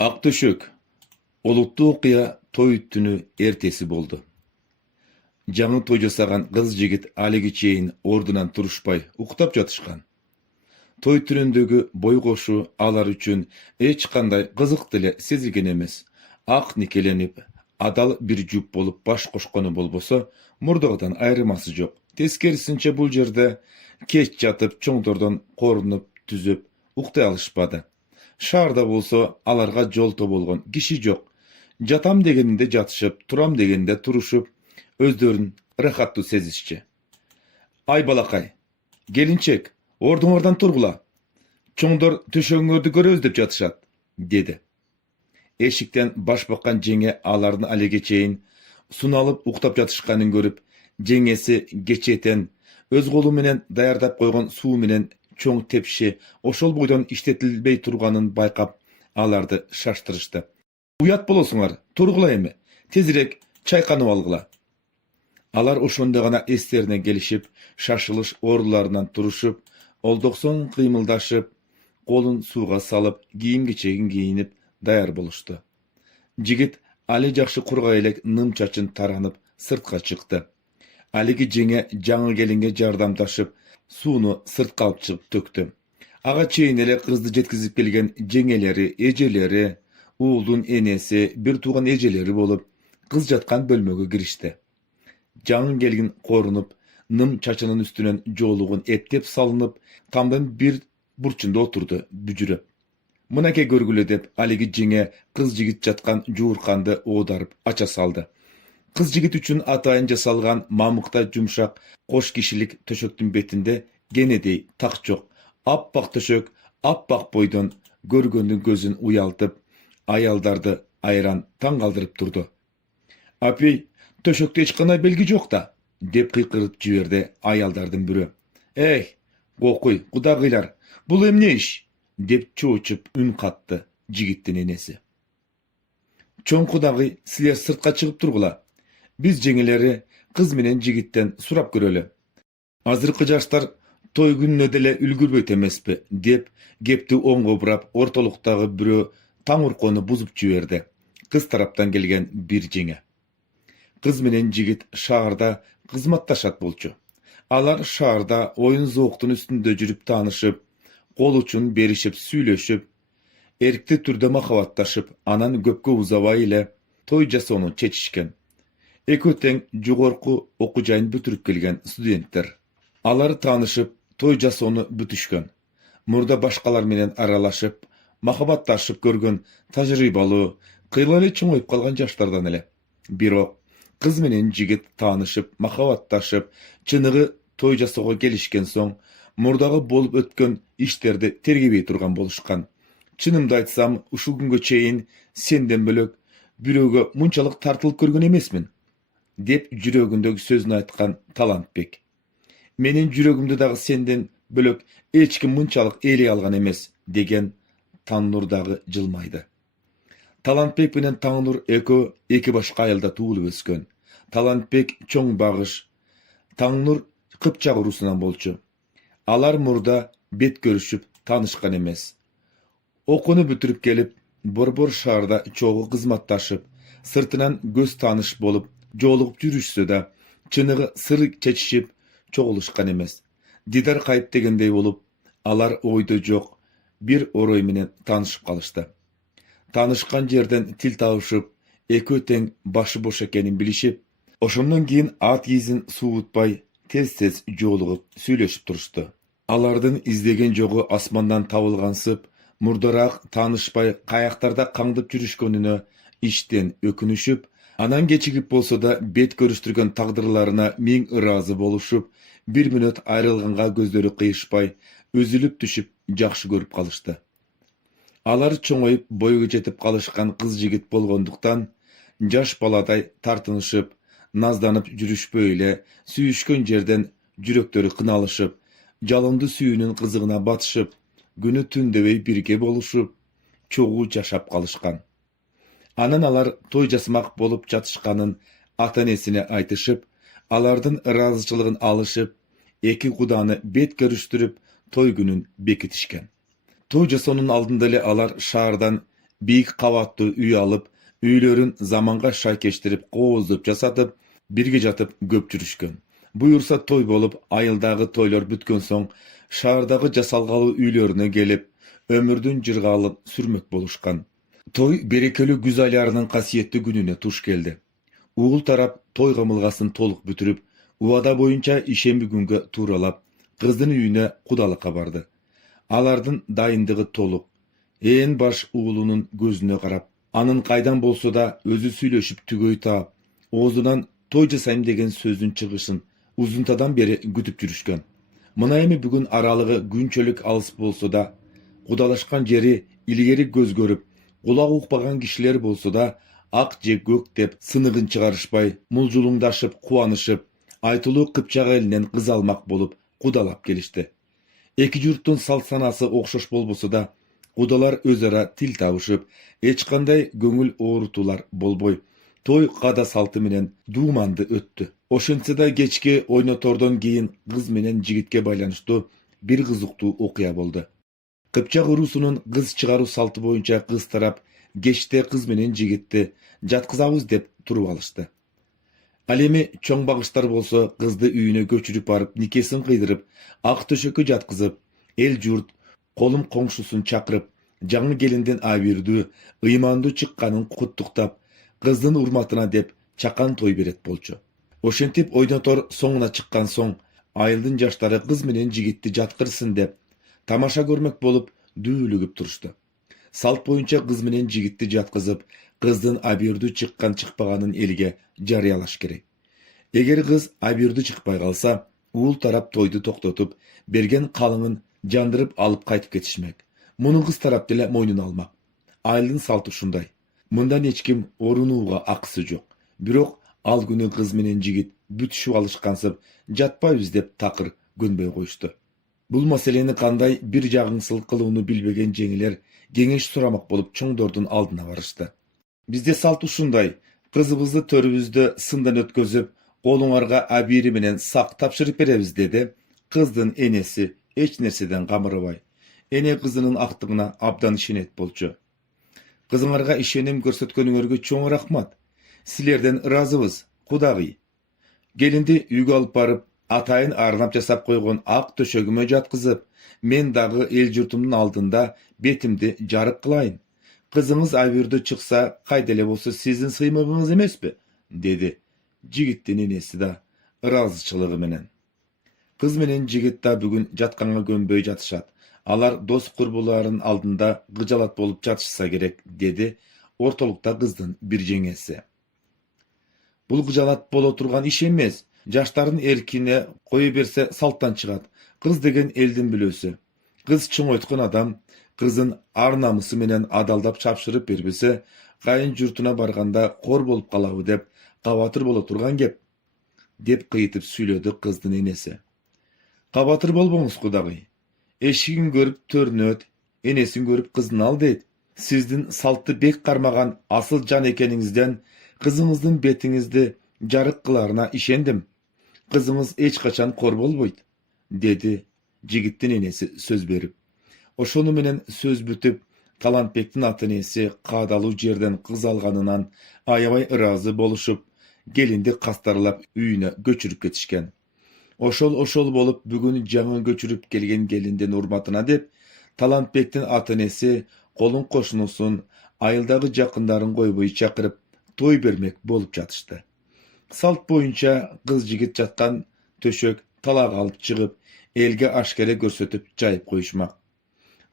Aktöşök, oluttu okuya toy tünü ertesi boldu. Жаңы той жасаған қыз жігіт әлігі чейін ордынан тұрышпай ұқтап жатышқан. Той түріндегі бой қошу алар үшін ешқандай қызық тілі сезілген емес. Ақ некеленіп, адал бір жұп болып баш қошқаны болбоса, мұрдығыдан айырмасы жоқ. Тескерісінше бұл жерде кеш жатып, чоңдордан қорынып, түзіп, ұқтай алышпады. Шарда болса, аларға жолто болған киши жоқ. Жатам дегенде жатышып, турам дегенде турушуп, өздөрүн рахаттуу сезишчи. Ай балакай, келинчек, ордуңардан тургула. Чоңдор төшөгүңөрдү көрөбүз деп жатышат, деди. Эшиктен баш баккан жеңе алардын алеге чейин суналып уктап жатышканын көрүп, жеңеси кечетен өз колу менен даярдап койгон суу менен чоң тепши ошол бойдон иштетилбей турганын байкап, аларды шаштырышты. Уят болосуңар, тургула эми, тезирээк чайканып алгыла. Алар ошондо гана эстерине келишип, шашылыш ордуларынан турушуп, олдоксон кыймылдашып, колун сууга салып, кийим-кечегин кийинип даяр болушту. Жигит али жакшы кургай элек ным чачын таранып сыртка чыкты. Алиги жеңе жаңы келинге жардамдашып, сууну сыртка алып чыгып төктү. Ага чейин эле кызды жеткизип келген жеңелери, эжелери, уулдун энеси, бир тууган эжелери болуп, кыз жаткан бөлмөгө киришти. Жаңы келгин корунуп, ным чачынын үстүнөн жоолугун эптеп салынып, тамдын бир бурчунда отурду, бүжүрөп. Мынакей көргүлө деп, алиги жеңе кыз жигит жаткан жуурканды оодарып ача салды. Кыз жигит үчүн атайын жасалган мамыкта жумшак кош кишилик төшөктүн бетинде кенедей так жок. Аппак төшөк, аппак бойдон көргөндүн көзүн уялтып, аялдарды айран таң калтырып турду. Апей, төшөктө эч кандай белги жок да, деп кыйкырып жиберди аялдардын бирөө. Эй, кокуй, кудагыйлар, бул эмне иш? Деп чоочуп үн катты жигиттин энеси. Чоң кудагый, силер сыртка чыгып тургула. Биз жеңелери кыз менен жигиттен сурап көрөлү. Азыркы жаштар той күнүнө деле үлгүрбөйт эмеспи, деп кепти оңго бурап, ортолуктагы бирөө таң уркону бузуп жиберди. Кыз тараптан келген бир жеңе. Кыз менен жигит шаарда кызматташат болчу. Алар шаарда оюн зооктун үстүндө жүрүп таанышып, кол учун беришип, сүйлөшүп, эркти түрдө махабатташып, анан көпкө узабай эле той жасоону чечишкен. Экөө тең жогорку окуу жайын бүтүрүп келген студенттер. Алар таанышып, той жасоону бүтүшкөн. Мурда башкалар менен аралашып, махабатташып көргөн тажрыйбалуу, кыйла эле чоңоюп калган жаштардан эле. Бирок кыз менен жигит таанышып, махабатташып, чыныгы той жасоого келишкен соң, мурдагы болуп өткөн иштерди тергебей турган болушкан. Чынымды айтсам, ушул күнгө чейин сенден бөлөк бирөөгө мынчалык тартылып көргөн эмесмин, деп жүрөгүндөгү сөзүн айткан Талантбек. Менин жүрөгүмдү дагы сенден бөлөк эч ким мынчалык ээлей алган эмес, деген Таңнур дагы жылмайды. Талантбек менен Таңнур экөө эки башка айылда туулуп өскөн. Талантбек чоң багыш, Таңнур Кыпчак урусунан болчу. Алар мурда бет көрүшүп таанышкан эмес. Окууну бүтүрүп келип, Борбор шаарда чогуу кызматташып, сыртынан көз тааныш болуп, жолугуп жүрүшсө да, чыныгы сыр чечишип чогулушкан эмес. Дидар кайып дегендей болуп, алар ойдо жок бир орой менен таанышып калышты. Таанышкан жерден тил табышып, экөө тең башы бош экенин билишип, ошондон кийин ат изин суутпай, тез-тез жолугуп сүйлөшүп турушту. Алардын издеген жогу асмандан табылгансып, мурдараак таанышпай каяктарда каңдып жүрүшкөнүнө иштен өкүнүшүп, анан кечигип болсо да бет көрүштүргөн тагдырларына миң ыраазы болушуп, бир мүнөт айрылганга көздөрү кыйышпай, үзүлүп түшүп жакшы көрүп калышты. Алар чоңоюп бойго жетип калышкан кыз жигит болгондуктан, жаш баладай тартынышып, назданып жүрүшпөй эле, сүйүшкөн жерден жүрөктөрү кыналышып, жалынды сүйүүнүн кызыгына батышып, күнү түн дебей бирге болушуп, чогуу жашап калышкан. Анан алар той жасамак болуп жатышканын ата-энесине айтышып, алардын ыраазычылыгын алышып, эки куданы бет көрүштүрүп, той күнүн бекитишкен. Той жасоонун алдында эле алар шаардан Biyik kavatlı üy alıp, üylörün zamanға şay keştirip, qoğuzdup jasatıp, birge jatıp göpçürüşkön. Buyursa toy bolup, ayıldağı toylar bütkön soň, şahardağı jasalgalı üylörüne gelip, ömürdün jırgalyp sürmek boluşkan. Toy berekeli güz aylarının kasiyetli gününe tuş geldi. Uğul tarap toy gamılgasın toluk bütürüp, uvada boyunca işembi günge tuuralap, kızdın üyüne kudalıkka bardı. Alardın dayındığı toluk. En baş uğulunun gözüne qarap, anın qaydan bolsa da özü süйлöşüp tügöy taap, oğuzundan toy jasayım degen sözün çıgışın uzuntadan beri gütüp жүрüşkön. Mına emi bugün aralığı günçölük alыс bolsa da, kudalaşkan jeri ilgeri göz görüp, kulak ukpagan kişiler bolsa da, ak je gök dep sınıgın çıgarışpay, muljulungdaşıp, kuanışıp, aytılуу Kıpçak elinden kız almak bolup, kudalap gelişti. Eki jurттun salt sanası okşoş bolbosa da, kudalar özara til tabışıp, eç kanday göngül oğrutular bolboy, toy kada saltı menen duumandı öttü. Oşunsa da geçki oynatordan keyin kız menen jigitke baylanıştı bir kızıktуу okuya boldu. Kıpçak urusunun kız çıgaru saltı boyunca kız tarap, geçte kız menen jigitти jatkızabız dep turup alıştı. Al emi çoң bagıştar bolsa kızdı üyüne göçürüp barıp nikesin kıydırıp, ak töşökö jatkızıp, el jurt, kolum koңşusun çakırıp, жаңы gelinden abirdi, ıymandı çıkkanın kuttuktap, kızdın urmatına dep çakan toy beret bolçu. Oşentip oynator soňuna çıkkan soň, ayıldın jaştары kız menen jigitти jatkırsın dep, tamasha görmek bolup düýülügüp turuştu. Salt boyunca kız menen jigitти jatkızıp, kızdın abirdi çıkkan çıkpaganın elge jarıyalaş gerek. Eger kız abirdi çıkpay kalsa, uğul tarap toydu toktotup, bergen kalыңın jandırıp alıp kaytıp ketişmek. Munun kız tarap dele moynuna almak. Ayıldın saltı şunday. Mundan hiç kim orunuğa akısı yok. Birok al günü kız menen jigit bütüşüp alışkansıp, jatpayбыз dep takır gönbey koyuştu. Bul maseleni kanday bir jagınsıl kılığını bilbegen jeňiler geňeş suramak bolup çoňdordun aldına barıştı. Bizde salt uşunday, kızыбызды törübüzde sından ötközüp, koluňarga abiri menen sak tapşyryp berебиз dedi. Kızdın enesi eç nerseden gamırabay. Ene kızının aktygyna abdan işenet bolçu. Kızıňarga işenim görsetköniňerge çoň rahmat. Silerden razыбыз, kudagy. Gelindi üýge alyp barıp, atayın arnap jasap koygon ak töşögüme jatkızyp, men dagı el jurtumdun aldında betimdi jarık kılayın. Kızınız abirde çıksa kaydele bolsa sizin sıymagyňyz emespi? Dedi. Jigittin enesi da razıçılığı menen. Kız menen jigit da bugün jatkanga gönböy jatışat. Alar dost kurbularının aldında gıcalat bolup jatışsa gerek, dedi. Ortalıkta kızdın bir jeňesi. Bul gıcalat bol oturgan iş emes. Jaşların erkine koyu berse salttan çıgat. Kız degen eldin bilösü. Kız çıň oytkun adam, kızın arnamısı menen adaldap çapşırıp berbese, kayın jurtuna barganda kor bolup kalabı dep, kabatır bol oturgan gep. Dep kıyıtıp süyledi kızdın enesi. Kabatır bolboňuz kudagy. Eşigin görüp törüne öt, enesin görüp kızını al deyt. Sizdin saltı bek karmagan asıl can ekeniňizden kızıňyzdyn betiňizdi jarık kılarına işendim. Kızımız eç kaçan kor bolboýt, dedi jigittin enesi söz berip. Oşonu menen söz bütüp, Talantbektin atynesi kadaluu jerden kız alganынан ayabay ırazı boluşup, gelindi kastarlap üýüne göçürüp ketişken. Oşol bolup bugün jaňy göçürüp gelgen gelinden urmatyna dep, Talantbektin atynesi kolun koşunusun ayıldagy jakyndaryň goýboy çakyrıp toy bermek bolup jatışdy. Salt boyunca kız jigit jatkan töşök talag alıp çıgıp, elge aşkere görsetip jayıp koyuşmak.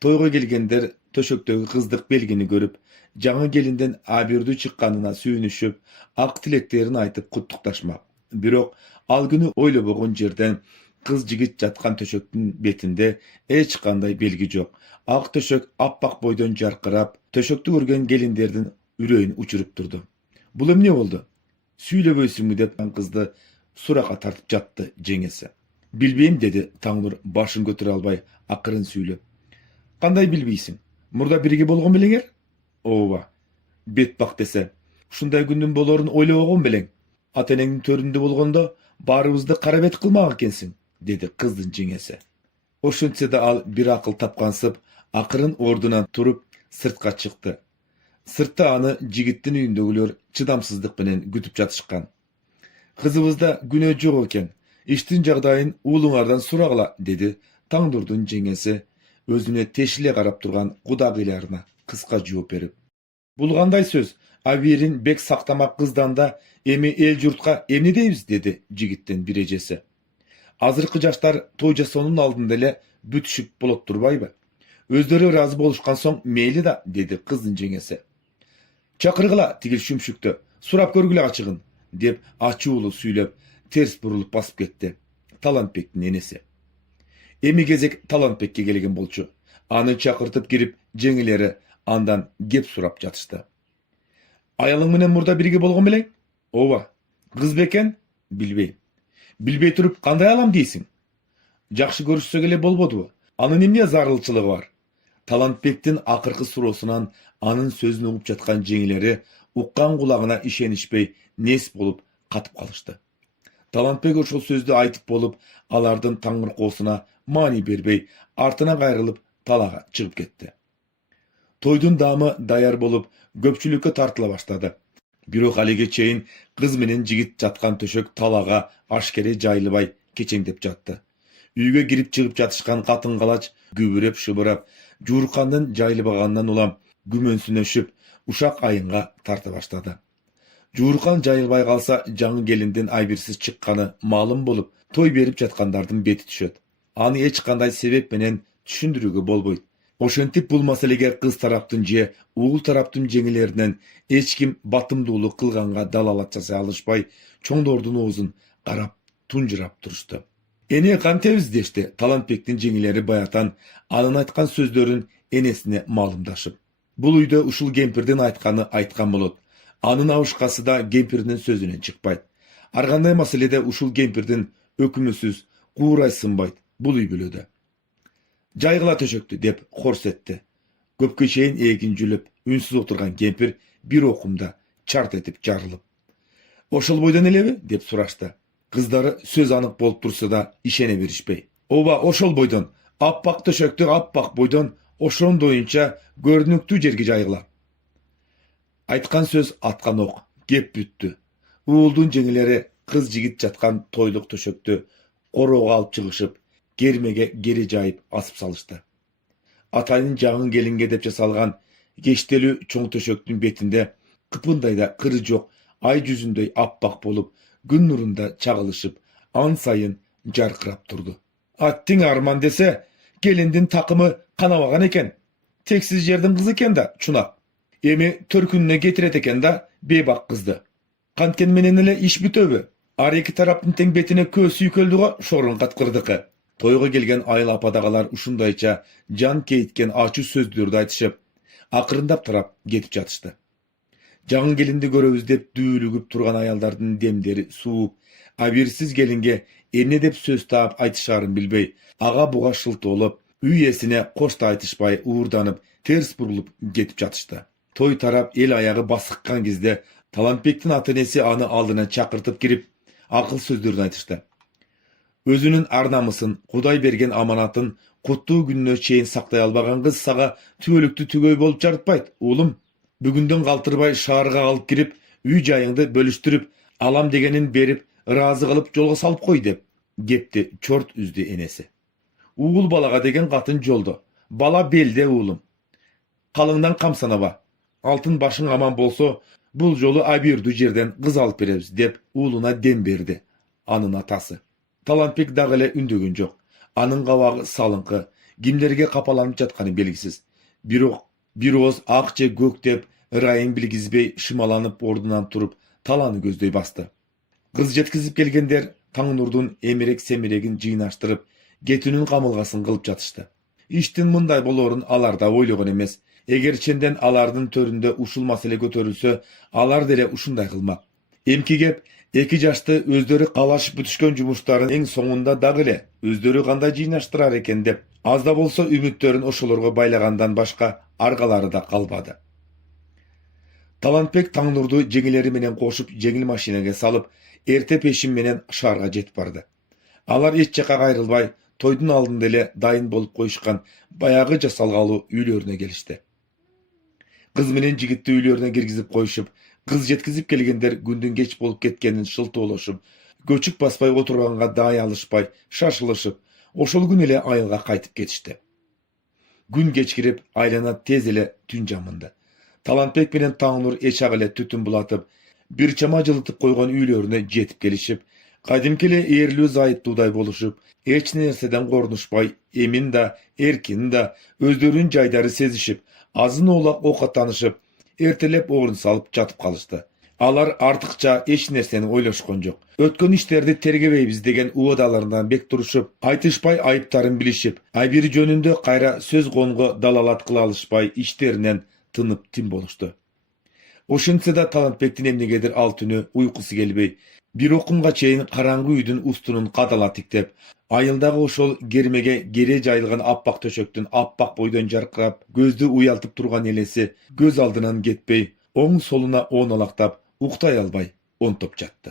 Toyga gelgenler töşöktögi kızdık belgini görüp, jaňy gelinden abirdi çıkkanyna süýnüşüp, ak tileklerini aytıp kuttuktaşmak. Birok al günü oýlabogun jerden kız jigit jatkan töşöktün betinde eç kanday belgi jok. Ak töşök appak boydan jarkırap, töşöktü görgen gelinlerden üreğin uçurup durdu. Bul emne boldu? Süýleböýsüňmi dep kızdı suraka tartıp jatty jeňesi. Bilbeýim, dedi Taňnur başyn götüre albay akyryn süýlep. Kanday bilbeysin? Murda birigi bolgon bileňer? Owa. Bet bak dese. Şunday gündün bolaryn oýlabogon bileň. Ateneňiň töründe bolgonda barybızdy karabet kılmak ekensiň, dedi kızdın jeňesi. Oşuntsa da al bir akıl tapkansyp, akyryn ordunan turup sırtka çykdy. Sırtta anı jigittin üýündegiler çydamsyzlyk bilen gütüp jatışkan. Kızыбызda güne jok eken. İştin jagdaýyn uluňardan suragla dedi. Taňdurdun jengesi özüne teşile garap turgan gudagylaryna kıska jogap berip. Bulganday söz. Abirin bek saktamak kızdan da emi el jurtga emni deybiz dedi jigittin birejesi. Azırkı jaşlar toy jasonun aldında ele bütüşüp bolop turbayby. Özleri razı boluşkan soň meyli da dedi kızdın jengesi. Çakırgıla tigil şümşükti. Surap görgüle açığın dep açıuly süýlep ters burulup basıp ketdi. Talantbek'in enesi. Emi gezek Talantbek'e gelegen bolçu. Anı çakırtıp girip jeňileri andan gep surap jatışdy. Aýalyň menen murda birge bolgan bileň? Owa. Kız beken? Bilbeýim. Bilbey turup kanday alam diýsiň? Jakşy görüşsek ele bolbodyby? Anyň emne zarylçylygy bar? Talantbek'tin akırkı surosunan anın sözünü uğup jatkan jeňileri ukkan kulagyna işenişpey nes bolup katıp kalyşdy. Talantbek oşol sözdü aytyp bolup alardyn taňyrkosuna mani berbey artyna gaýrylyp talaga çygyp ketdi. Toydun damı dayar bolup göpçülükke tartıla başlady. Birok halige çeyin kız menen jigit jatkan töşök talaga aşkere jaýlybay keçeňdep jatdy. Üýge girip çygyp jatışkan katın kalaç gübürep şıbırap Jurkandan jaýlybagandan ulam gümönsüneşip uşak ayınga tarta başlady. Jurkan jaýylbay kalsa jaňy gelinden aýbirsiz çıkkany malum bolup toy berip jatkandardyň beti düşet. Any hiç kanday sebep menen düşündürүүgө bolboýt. Oşentip bul maselege kız taraptyn je uğul taraptyn jeňilerinden hiç kim batymdуулuk kılganga dalalat jasay alışpay çoňdordun oğuzun garap tunjurap turuşdy. Ene kanteviz deşti. Talantbek'tin jeňileri bayatan anın aytkan sözlerin enesine malumdaşıp. Bul uyda uşul gempirden aytkany aytkan bolot. Anın awuşkası da gempirinin sözüne çıkpayt. Arganday maselede uşul gempirden ökümüsüz, kuğray sınbayt. Bul uy bölödü. Jaýgyla töşöktü dep horsetdi. Köpke çeyin egin jülüp, ünsüz oturgan gempir bir okumda çart etip jarılıp. Oşul boydan elebi dep suraşdy. Kızları söz anık bolup tursa da işene berişpey. Oba oşol boydan, appak töşöktü appak boydan oşon doyunça görünüktü jerge jaýgyla. Aytkan söz atkan ok, gep büttü. Uğuldun jeňileri kız jigit jatkan toyluk töşöktü koroga alıp çygyşyp, germege geri jaýyp asıp salışdy. Ataýynyň jagyň gelinge dep jasalgan geçteli çoň töşöktün betinde kıpınday kırı jok, ay yüzündey appak bolup gün nurunda çağılışıp an sayın jarkırap turdu. Attin arman dese gelindin takımı kanavagan eken. Teksiz yerden kız eken da çunak. Emi törkününe getiret eken da bebak kızdı. Kantken menen ele iş bütöbü. Ar iki taraptın teň betine köz süýkeldiga şorun katkırdıkı. Toyga gelgen ayıl apadagalar uşundayça jan keyitken açı sözdürdi aytışıp, akırındap tarap getip jatıştı. Jaňy gelindi göröbüz dep düýülügüp turgan aýaldardyň demleri suup, abirsiz gelinge emne dep söz taap aytışaryn bilbey, aga buga şylt olup, üý esine koşta aytyşpay uğurdanyp, ters burulup getip jatışdy. Toy tarap el ayağı basıkkan gizde Talantbek'tin atynesi anı aldyna çakırtıp girip, akıl sözlerini aytışdy. Özünün arnamısın, Kuday bergen amanatın kuttuu gününe çeyin saktay albagan kız saga tüölükti tügöy bolup jarıtpayt. Oğlum, bugünden kaltırbay şaharga alıp girip, üy jayıňdy bölüştürüp, alam degenin berip, razı kalıp jolga salıp koy dep, gepti çort üzdü enesi. Uğul balaga degen katın jolda. Bala belde oğlum. Kalыңdan kamsanaba. Altın başın aman bolso, bul jolu abirdu jerden kız alıp berебиз dep uğuluna dem berdi. Anın atası. Talantbek dagyle ündögün jok. Anın gawagy salınkı, kimlerge kapalanyp jatkany belgisiz. Bir oz akça gök dep ırayın bilgizbey şımalanyp ordunan turup talany gözдөй bastı. Kız jetkizip gelgenler Taňnurdun emirek semiregin jynaştırıp, getünün kamılgasyn kılıp jatıştı. İştin mınday bolorun alar da oýlogan emes. Eger çenden alardın töründe uşul masele götörülse, alar dele uşunday kılmak. Emki gep, eki jaşty özleri kalaşıp bütüşkön jumuşların eň soňunda dagyle özleri kanday jynaştyrar eken dep, azda bolsa ümitlerin oşolorga baylagandan başka argalary da kalbady. Talantbek Taňnurdu jeňileri menen koşup jeňil maşinaga salıp, erte peşin menen şaharga jetip bardy. Alar hiç jaka gaýrylbay, toydun aldında ele dayın bolup koyuşkan bayağı jasalgalı üýlerine gelişti. Kız menen jigitти üylörüne girgizip koyuşup, kız jetkizip kelgender gündün geç bolup ketkenini şıltı oluşup, göçük baspay oturganга daýy alışpay, şaşılışıp, oşol gün ele ayılga kaytıp ketişti. Gün geçkirip aylana tez ele tün jamındı. Talantbek menen Taňnur eçak ele tütün bulatıp, bir çama jılıtyp koygan üylörüne jetip gelişip, kadimkile eğerli zayıtlıuday boluşup, eç nerseden gornuşpay, emin da, erkin da, özlörün jaydary sezişip, azın oğlak oka tanışıp, ertelep oğrun salıp jatıp kalıştı. Alar artıkça eç nerseni oylaşkon jok. Ötkön işlerdi tergebeybiz degen uwadalaryndan bek turuşup, aytyşpay ayıptарын bilişip, aybiri jönünde kayra söz gongo dalalat kıla alışpay işlerinden tınıp tim boluştu. Oşunsa da Talantbektin emnegedir al tünü uykusu gelbey. Bir okumga çeyin karangı üydün ustunun kadala tiktep, ayıldağı oşol germege gere jayılgan appak töşöktün appak boydan jarkırap, gözді uyaltıp turgan elesi göz aldынан getpey, oň soluna oňalaktap, uktay albay, ontop jatty.